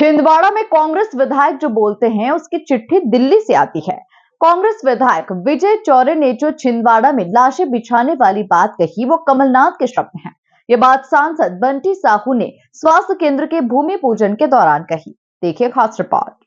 छिंदवाड़ा में कांग्रेस विधायक जो बोलते हैं उसकी चिट्ठी दिल्ली से आती है। कांग्रेस विधायक विजय चौरे ने जो छिंदवाड़ा में लाशें बिछाने वाली बात कही वो कमलनाथ के शब्द हैं। ये बात सांसद बंटी साहू ने स्वास्थ्य केंद्र के भूमि पूजन के दौरान कही। देखिए खास रिपोर्ट।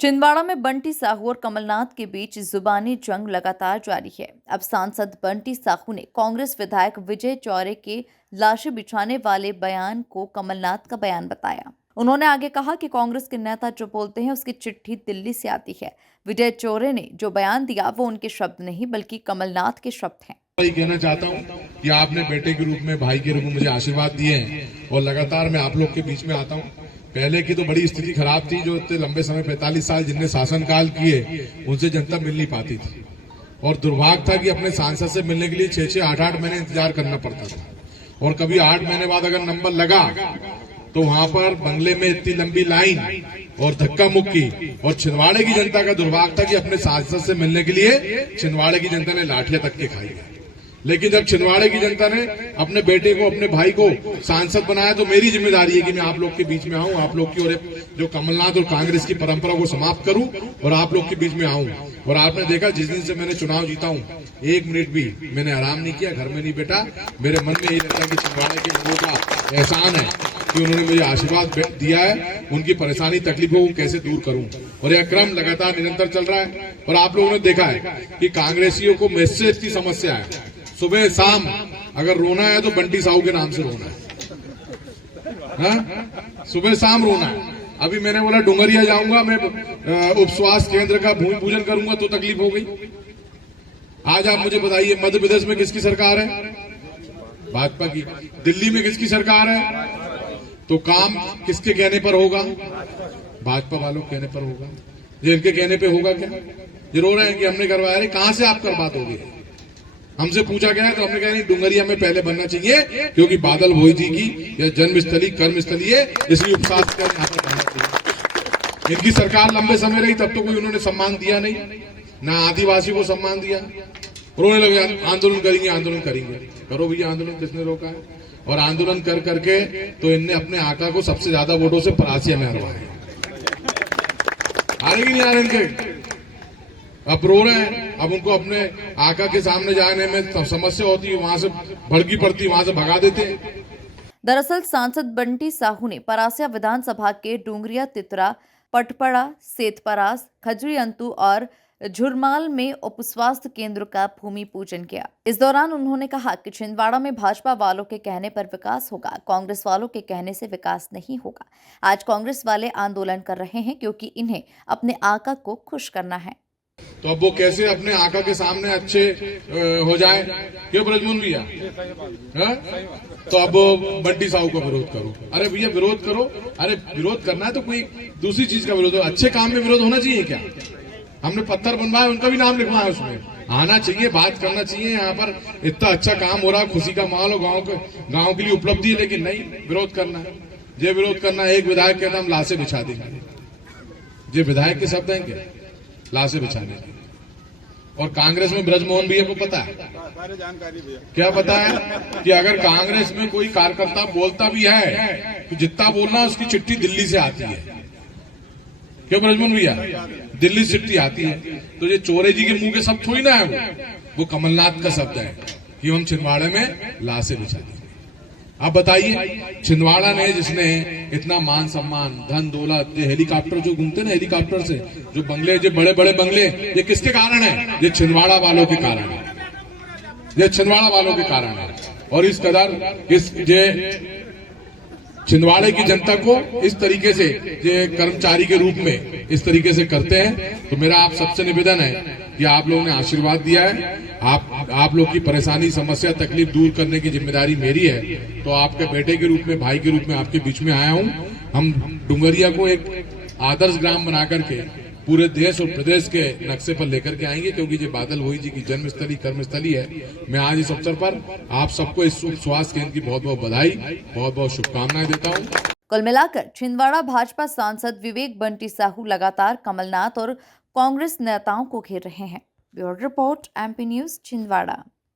छिंदवाड़ा में बंटी साहू और कमलनाथ के बीच जुबानी जंग लगातार जारी है। अब सांसद बंटी साहू ने कांग्रेस विधायक विजय चौरे के लाशें बिछाने वाले बयान को कमलनाथ का बयान बताया। उन्होंने आगे कहा कि कांग्रेस के नेता जो बोलते हैं उसकी चिट्ठी दिल्ली से आती है। विजय चौरे ने जो बयान दिया वो उनके शब्द नहीं बल्कि कमलनाथ के शब्द हैं। यही कहना चाहता हूँ कि आपने बेटे के रूप में, भाई के रूप में मुझे आशीर्वाद दिए हैं और लगातार मैं आप लोग के बीच में आता हूँ। पहले की तो बड़ी स्थिति खराब थी, जो इतने लंबे समय 45 साल जिनने शासनकाल किए उनसे जनता मिल नहीं पाती थी और दुर्भाग्य था कि अपने सांसद से मिलने के लिए 6-6, 8-8 महीने इंतजार करना पड़ता था और कभी 8 महीने बाद अगर नंबर लगा तो वहां पर बंगले में इतनी लंबी लाइन और धक्का मुक्की। और छिंदवाड़े की जनता का दुर्भाग्य था कि अपने सांसद से मिलने के लिए छिंदवाड़े की जनता ने लाठियां तक के खाई। लेकिन जब छिंदवाड़े की जनता ने अपने बेटे को, अपने भाई को सांसद बनाया तो मेरी जिम्मेदारी है कि मैं आप लोग के बीच में आऊं, आप लोग की और जो कमलनाथ और कांग्रेस की परंपरा को समाप्त करूं और आप लोग के बीच में आऊं। और आपने देखा जिस दिन से मैंने चुनाव जीता हूं 1 मिनट भी मैंने आराम नहीं किया, घर में नहीं बैठा। मेरे मन में यही लगता है कि छिंदवाड़े के लोगों का एहसान है कि उन्होंने मुझे आशीर्वाद दिया है, उनकी परेशानी तकलीफों को कैसे दूर करूं। और यह क्रम लगातार निरंतर चल रहा है। और आप लोगों ने देखा है कि कांग्रेसियों को मैसेज की समस्या है। सुबह शाम अगर रोना है तो बंटी साहू के नाम से रोना है, सुबह शाम रोना है। अभी मैंने बोला डुंगरिया जाऊंगा मैं, उप स्वास्थ्य केंद्र का भूमि पूजन करूंगा तो तकलीफ हो गई। आज आप मुझे बताइए मध्य प्रदेश में किसकी सरकार है? भाजपा की। दिल्ली में किसकी सरकार है? तो काम किसके कहने पर होगा? भाजपा वालों के कहने पर होगा। ये इनके कहने पे होगा क्या? ये रो रहे हैं कि हमने करवाया। रहे कहां से आप करवा दोगे? हमसे पूछा गया है तो हमने कहा नहीं, डुंगरिया में पहले बनना चाहिए क्योंकि बादल भोई जी की यह जन्मस्थली कर्मस्थली है, इसलिए उपशासन यहाँ पर बनना चाहिए। इनकी सरकार लंबे समय रही तब तो कोई उन्होंने सम्मान दिया नहीं, ना आदिवासी को सम्मान दिया। रोने लगे आंदोलन करेंगे, आंदोलन करेंगे। करो भैया आंदोलन, किसने रोका है? और आंदोलन कर करके तो इनने अपने आका को सबसे ज्यादा वोटों से परासिया में हरवाया। आ रही नहीं आ रहे इनके? अब रो रहे हैं। अब उनको अपने आका के सामने जाने में समस्या होती है, वहां से भड़की पड़ती, वहां से भगा देते हैं। दरअसल सांसद बंटी साहू ने परासिया विधानसभा के डूंगरिया, तितरा, पटपड़ा, सेतपरास, खजरी अंतु और झुरमाल में उप स्वास्थ्य केंद्र का भूमि पूजन किया। इस दौरान उन्होंने कहा कि छिंदवाड़ा में भाजपा वालों के कहने पर विकास होगा, कांग्रेस वालों के कहने से विकास नहीं होगा। आज कांग्रेस वाले आंदोलन कर रहे हैं क्योंकि इन्हें अपने आका को खुश करना है। तो अब वो कैसे अपने आका के सामने अच्छे हो जाए? क्यों ब्रजमोहन भैया? तो अब बंटी साहू का विरोध करो। अरे भैया विरोध करो। अरे विरोध करना है तो कोई दूसरी चीज का विरोध हो। अच्छे काम में विरोध होना चाहिए क्या? हमने पत्थर बनवाया, उनका भी नाम लिखवाया, उसमें आना चाहिए, बात करना चाहिए। यहाँ पर इतना अच्छा काम हो रहा, खुशी का माहौल हो, गाँव के लिए उपलब्धि है, लेकिन नहीं, विरोध करना है। ये विरोध करना, एक विधायक कहता हम लाशें बिछा देंगे। ये विधायक के शब्द हैं क्या? लाशें बिछाने की। और कांग्रेस में ब्रजमोहन भैया को पता है क्या? पता है कि अगर कांग्रेस में कोई कार्यकर्ता बोलता भी है तो जितना बोलना है उसकी चिट्ठी दिल्ली से आती है। क्यों ब्रजमोहन भैया? दिल्ली से चिट्ठी आती है। तो ये चौरे जी के मुंह के शब्द थोड़ी ना है, वो कमलनाथ का शब्द है कि हम छिंदवाड़े में लाशें बिछा देंगे। आप बताइए, छिंदवाड़ा ने जिसने इतना मान सम्मान, धन दौलत, ये हेलीकॉप्टर जो घूमते ना, हेलीकॉप्टर से जो बंगले, जो बड़े बड़े बंगले, ये किसके कारण है? ये छिंदवाड़ा वालों के कारण है। ये छिंदवाड़ा वालों के कारण है। और इस कदर ये छिंदवाड़े की जनता को इस तरीके से ये कर्मचारी के रूप में इस तरीके से करते हैं। तो मेरा आप सबसे निवेदन है कि आप लोगों ने आशीर्वाद दिया है, आप लोग की परेशानी, समस्या, तकलीफ दूर करने की जिम्मेदारी मेरी है। तो आपके बेटे के रूप में, भाई के रूप में आपके बीच में आया हूं। हम डुंगरिया को एक आदर्श ग्राम बना करके पूरे देश और प्रदेश के नक्शे पर लेकर के आएंगे, क्योंकि ये बादल भोई जी की जन्मस्थली, कर्मस्थली है। मैं आज इस अवसर पर आप सबको इस स्वास्थ्य केंद्र की बहुत बहुत बधाई, बहुत बहुत शुभकामनाएं देता हूं। कुल मिलाकर छिंदवाड़ा भाजपा सांसद विवेक बंटी साहू लगातार कमलनाथ और कांग्रेस नेताओं को घेर रहे हैं। Bureau report, MP news, Chhindwara.